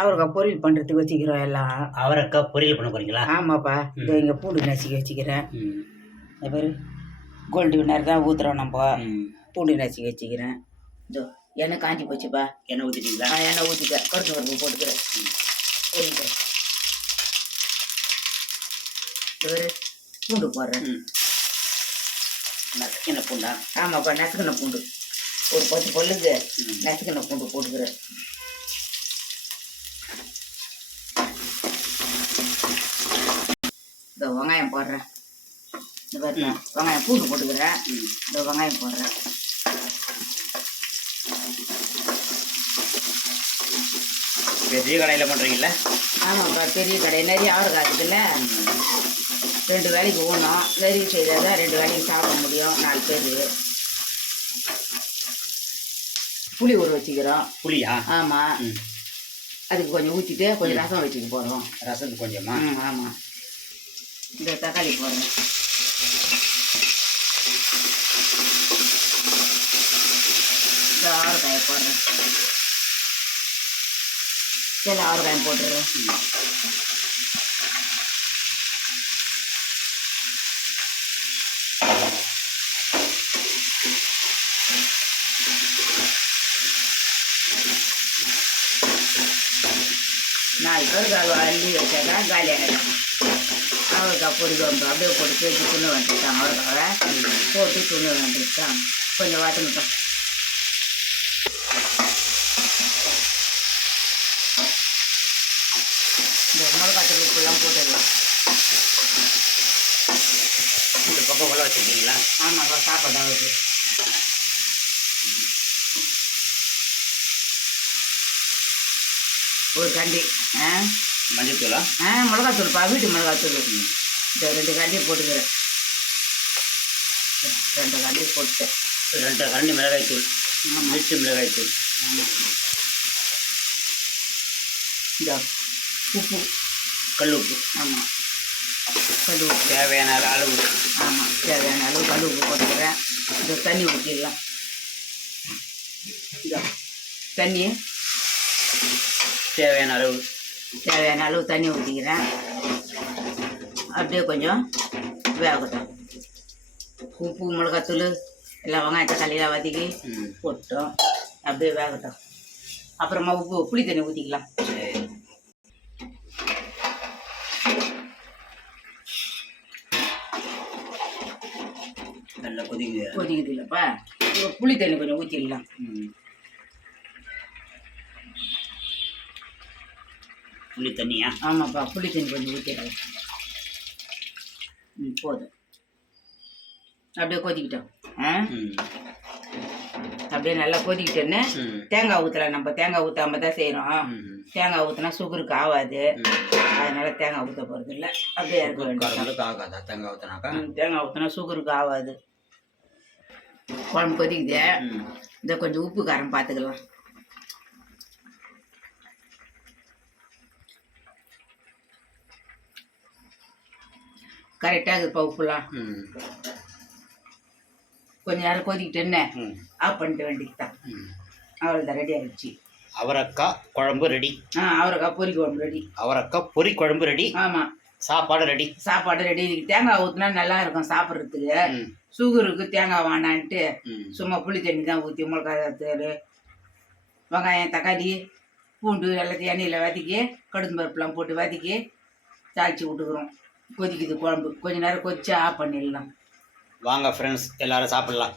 அவரைக்காய் பொரியல் பண்ணுறதுக்கு வச்சுக்கிறோம் எல்லாம். அவரைக்காய் பொரியல் பண்ண போறீங்களா? ஆமாப்பா. இதோ இங்கே பூண்டு நசுக்கி வச்சுக்கிறேன். இந்த பேர் கோல்டு வின்னர் தான் ஊற்றுறோம் நம்ம. பூண்டு நசுக்கி வச்சுக்கிறேன். இதோ எண்ணெய் காஞ்சி போச்சுப்பா. எண்ணெய் ஊற்றிட்டீங்களா எண்ணெய் ஊற்றிக்க கருத்து பருப்பு போட்டுக்கிறேன். போட்டுக்க ஒரு பூண்டு போடுறேன். நசுக்கின பூண்டா? ஆமாப்பா நசுக்கின பூண்டு. ஒரு பத்து பல்லுக்கு. நசுக்கின பூண்டு போட்டுக்கிறேன். இந்த வெங்காயம் போடுறேன். இந்த பாருங்க வெங்காயம் பூண்டு போட்டுக்கிறேன். இந்த வெங்காயம் போடுறேன். பெரிய கடையில் பண்ணுறீங்களா ஆமாப்பா பெரிய கடை. நிறைய ஆறு காக்குதுல்ல ரெண்டு வேலைக்கு ஊணும் நிறைய செய்தால் தான் ரெண்டு வேலைக்கு சாப்பிட முடியும் நாலு பேர். புளி ஊற வச்சுக்கிறோம். புளியா? ஆமாம் அதுக்கு கொஞ்சம் ஊற்றிட்டு கொஞ்சம் ரசம் வச்சுக்க போகிறோம் ரசத்துக்கு கொஞ்சமா? ஆமாம் இந்த தக்காளி போடுறேன். இந்த ஆறுகாயை போடுறேன். சரி ஆறுகாயம் போட்டுடுறேன். நாலு பேர் அல்வா அள்ளி வச்சாக்கா காலி ஆகிடும் அவரைக்காய் பொடி குழம்பு அப்படியே போட்டு சேர்த்து துண்ணு வந்துட்டான் அவரைக்காவை போட்டு துண்ணு வந்துட்டான் கொஞ்சம் வாட்டமிட்டோம் இந்த மிளகாத்தூள் உப்புலாம் போட்டுடலாம். இந்த பக்கம் கொள்ள வச்சுருக்கீங்களா? ஆமாப்பா சாப்பாடு ஆகுது ஒரு கண்டி ஆ? மஞ்சத்தூளா? ஆ மிளகாத்தூள்ப்பா வீட்டு மிளகாத்தூள். இந்த ரெண்டு கண்டி போட்டுக்கிறேன். ரெண்டு கண்டி போட்டுட்டேன். ரெண்டு கரண்டி மிளகாய் தூள் ஆமாம் மிர்ச்சி மிளகாய் தூள் இந்த உப்பு. கல் உப்பு ஆமாம் கல் உப்பு தேவையான அளவு. ஆமாம் தேவையான அளவு கல் உப்பு போட்டுக்கிறேன். இந்த தண்ணி ஊற்றிடலாம் இந்த தண்ணி தேவையான அளவு. தேவையான அளவு தண்ணி ஊற்றிக்கிறேன் அப்படியே கொஞ்சம் வேகட்டும் உப்பு மிளகாத்தூள் எல்லாம் வெங்காய தக்காளியெல்லாம் வதக்கி போட்டோம். அப்படியே வேகட்டும் அப்புறமா உப்பு புளி தண்ணி ஊற்றிக்கலாம் நல்லா கொதிக்குது. கொதிக்குது இல்லைப்பா புளி தண்ணி கொஞ்சம் ஊற்றிடலாம் ம். புளி தண்ணியா? ஆமாப்பா புளி தண்ணி கொஞ்சம் ஊற்றிடலாம் போதும். அப்படியே கொதிக்கிட்டோம். அப்படியே நல்லா கொதிக்கிட்டோன்னே தேங்காய் ஊற்றலாம் நம்ம தேங்காய் ஊற்றாம தான் செய்கிறோம் தேங்காய் ஊற்றினா சுகருக்கு ஆகாது அதனால தேங்காய் ஊற்ற போகிறது இல்லை. அப்படியே இருக்க வேண்டியது. ஆகாதா? தேங்காய் ஊற்றினாக்கா தேங்காய் ஊற்றினா சுகருக்கு ஆகாது குழம்பு கொதிக்குது. ம். இந்த கொஞ்சம் உப்பு காரம் பார்த்துக்கலாம் கரெக்டாக இருக்குப்பா உப்புலாம் ம். கொஞ்ச நேரம் கொதிக்கிட்டேன்னு ஆஃப் பண்ணிட்டு வேண்டியது தான் அவ்வளோதான் ரெடி ஆகிடுச்சு. அவரைக்காய் குழம்பு ரெடி ஆ அவரைக்காய் பொரி குழம்பு ரெடி அவரைக்காய் பொரி குழம்பு ரெடி ஆமாம் சாப்பாடு ரெடி சாப்பாடு ரெடி தேங்காய் ஊற்றினா நல்லா இருக்கும் சாப்பிட்றதுக்கு. சுகருக்கு தேங்காய் வேணான்ட்டு. சும்மா புளி தண்ணி தான் ஊற்றி மிளகாய் தூள் வெங்காயம் தக்காளி பூண்டு எல்லாத்தையும் எண்ணெயில் வதக்கி கடுகு பருப்புலாம் போட்டு வதக்கி தாளித்து விட்டுக்கிறோம். கொதிக்குது குழம்பு. கொஞ்ச நேரம் கொதிச்சு ஆஃப் பண்ணிடலாம். வாங்க ஃப்ரெண்ட்ஸ் எல்லாரும் சாப்பிடலாம்.